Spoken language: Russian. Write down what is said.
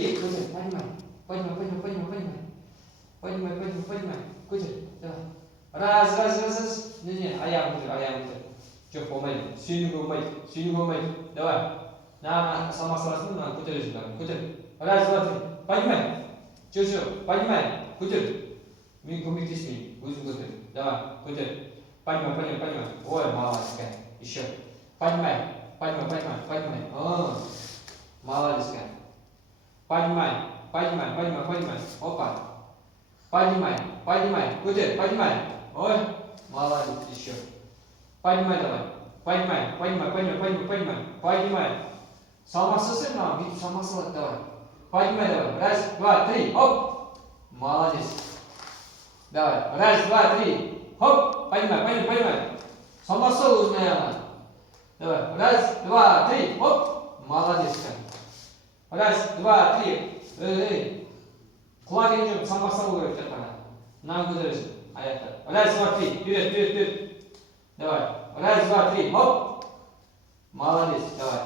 три. Крути. Поднимай. Поднимай, поднимай, поднимай, поднимай. Поднимай, поднимай, поднимай. Крути. Давай. Раз, раз, раз, раз. Не, ayağım bitir, ayağım bitir. Çok olmaydı. Suyunu olmaydı. Давай. На, сама сразу, на, көтер сюда. Көтер. Раз, два, три. Поднимай. Все, поднимай. Көтер. Мен көмектеспейін. Өзің көтер. Давай, көтер. Поднимай, поднимай, поднимай. Ой, молодец, Кать. Еще. Поднимай. Поднимай, поднимай, поднимай. Молодец, Кать. Поднимай, поднимай, поднимай, поднимай. Опа. Поднимай, поднимай. Көтер, поднимай. Ой, молодец, еще. Поднимай давай. Поднимай, поднимай, поднимай, поднимай, поднимай. Поднимай. Салмақсыз мынау, бүйтіп салмақсыз алады, давай. Поднимай давай. Раз, два, три. Оп. Молодец. Давай. Раз, два, три. Хоп. Поднимай, поднимай, поднимай. Салмақсыз ал өзің аяғына. Давай. Раз, два, три. Оп. Молодец. Раз, два, три. Эй. Құлақ деген жоқ, салмақсыз алу керек тек қана. Мынаны көтересің. Аяқты. Раз, два, три. Вперед. Давай. Раз, два, три. Хоп. Молодец. Давай.